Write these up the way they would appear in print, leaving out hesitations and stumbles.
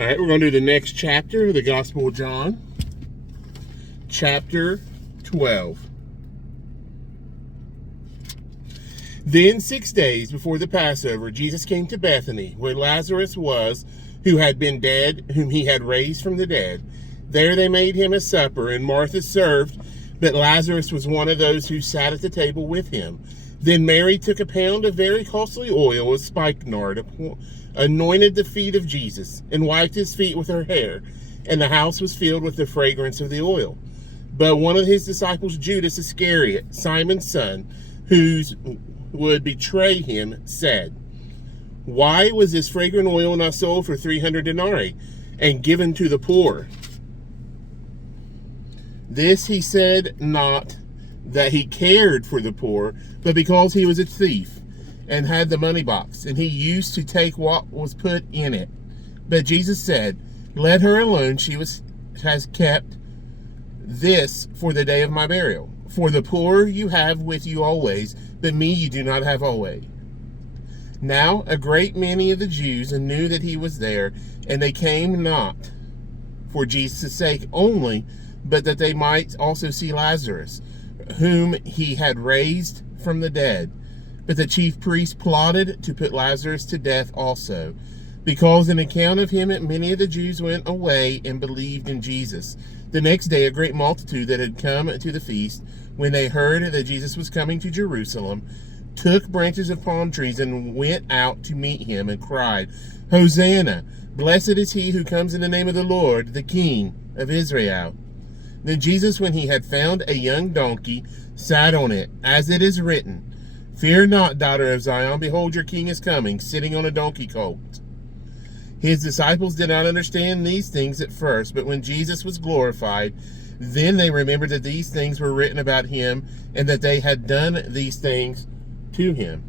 All right, we're going to do the next chapter of the Gospel of John, chapter 12. Then 6 days before the Passover, Jesus came to Bethany, where Lazarus was, who had been dead, whom he had raised from the dead. There they made him a supper, and Martha served, but Lazarus was one of those who sat at the table with him. Then Mary took a pound of very costly oil of spikenard, anointed the feet of Jesus, and wiped his feet with her hair, and the house was filled with the fragrance of the oil. But one of his disciples, Judas Iscariot, Simon's son, who would betray him, said, "Why was this fragrant oil not sold for 300 denarii and given to the poor?" This he said not that he cared for the poor, but because he was a thief and had the money box, and he used to take what was put in it. But Jesus said, "Let her alone. She has kept this for the day of my burial. For the poor you have with you always, but me you do not have always." Now a great many of the Jews knew that he was there, and they came not for Jesus' sake only, but that they might also see Lazarus, whom he had raised from the dead. But the chief priests plotted to put Lazarus to death also, because on account of him many of the Jews went away and believed in Jesus. The next day a great multitude that had come to the feast, when they heard that Jesus was coming to Jerusalem, took branches of palm trees and went out to meet him and cried, "Hosanna! Blessed is he who comes in the name of the Lord, the King of Israel." Then Jesus, when he had found a young donkey, sat on it, as it is written, "Fear not, daughter of Zion, behold your king is coming, sitting on a donkey colt." His disciples did not understand these things at first, but when Jesus was glorified, then they remembered that these things were written about him, and that they had done these things to him.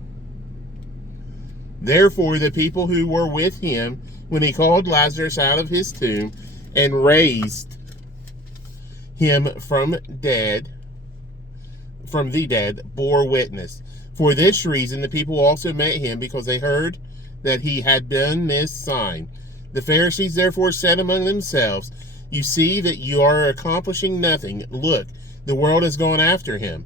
Therefore the people who were with him, when he called Lazarus out of his tomb and raised him from the dead, bore witness. For this reason the people also met him, because they heard that he had done this sign. The Pharisees therefore said among themselves, "You see that you are accomplishing nothing. Look, the world has gone after him."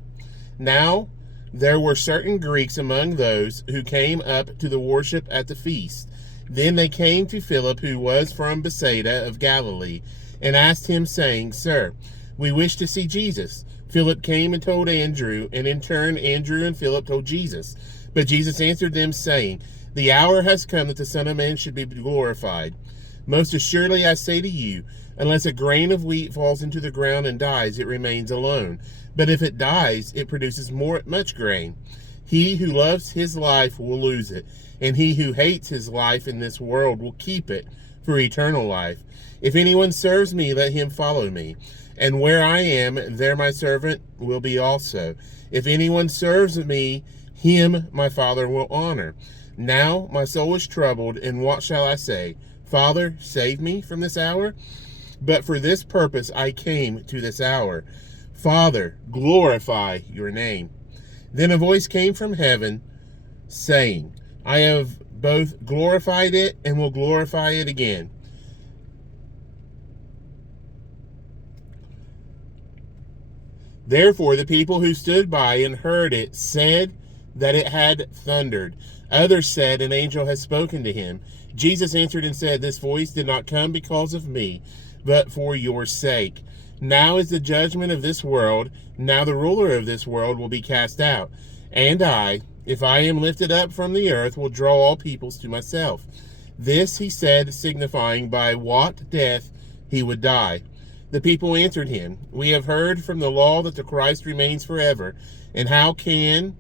Now there were certain Greeks among those who came up to the worship at the feast. Then they came to Philip, who was from Bethsaida of Galilee, and asked him, saying, "Sir, we wish to see Jesus." Philip came and told Andrew, and in turn Andrew and Philip told Jesus. But Jesus answered them, saying, "The hour has come that the Son of Man should be glorified. Most assuredly I say to you, unless a grain of wheat falls into the ground and dies, it remains alone. But if it dies, it produces much grain. He who loves his life will lose it, and he who hates his life in this world will keep it for eternal life. If anyone serves me, let him follow me. And where I am, there my servant will be also. If anyone serves me, him my Father will honor. Now my soul is troubled, and what shall I say? Father, save me from this hour? But for this purpose I came to this hour. Father, glorify your name." Then a voice came from heaven, saying, "I have both glorified it and will glorify it again." Therefore the people who stood by and heard it said that it had thundered. Others said, "An angel has spoken to him." Jesus answered and said, "This voice did not come because of me, but for your sake. Now is the judgment of this world. Now the ruler of this world will be cast out. And I, if I am lifted up from the earth, will draw all peoples to myself." This he said, signifying by what death he would die. The people answered him, "We have heard from the law that the Christ remains forever. And how can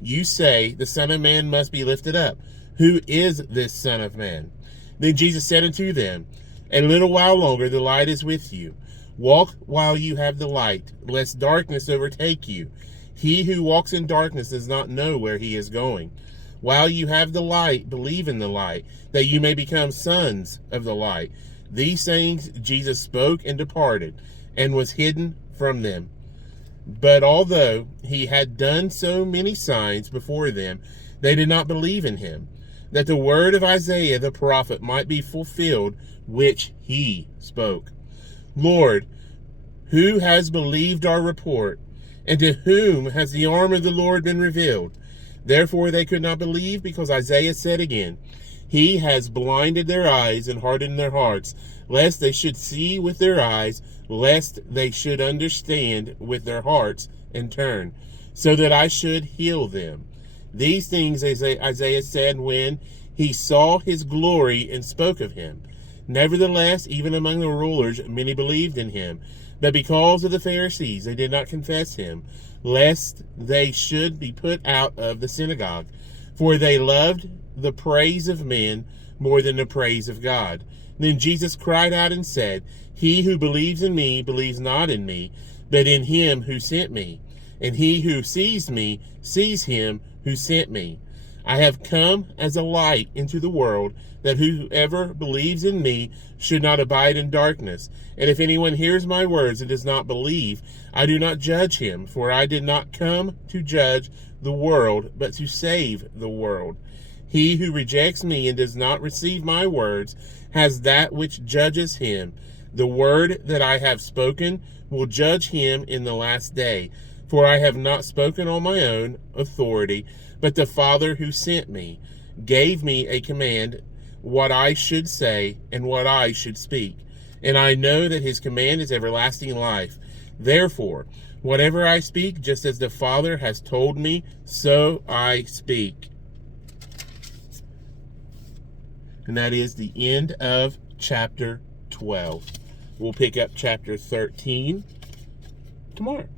you say the Son of Man must be lifted up? Who is this Son of Man?" Then Jesus said unto them, "A little while longer the light is with you. Walk while you have the light, lest darkness overtake you. He who walks in darkness does not know where he is going. While you have the light, believe in the light, that you may become sons of the light." These sayings Jesus spoke and departed, and was hidden from them. But although he had done so many signs before them, they did not believe in him. that the word of Isaiah the prophet might be fulfilled, which he spoke. Lord, who has believed our report? And to whom has the arm of the Lord been revealed? Therefore they could not believe, because Isaiah said again, He has blinded their eyes and hardened their hearts, lest they should see with their eyes, lest they should understand with their hearts and turn, so that I should heal them. These things Isaiah said when he saw his glory and spoke of him. Nevertheless, even among the rulers, many believed in him. But because of the Pharisees, they did not confess him, lest they should be put out of the synagogue. For they loved the praise of men more than the praise of God. Then Jesus cried out and said, He who believes in me believes not in me, but in him who sent me. And he who sees me sees him who sent me. I have come as a light into the world, that whoever believes in me should not abide in darkness. And if anyone hears my words and does not believe, I do not judge him, for I did not come to judge the world, but to save the world. He who rejects me and does not receive my words has that which judges him. The word that I have spoken will judge him in the last day. For I have not spoken on my own authority, but the Father who sent me gave me a command, what I should say and what I should speak. And I know that his command is everlasting life. Therefore, whatever I speak, just as the Father has told me, so I speak. And that is the end of chapter 12. We'll pick up chapter 13 tomorrow.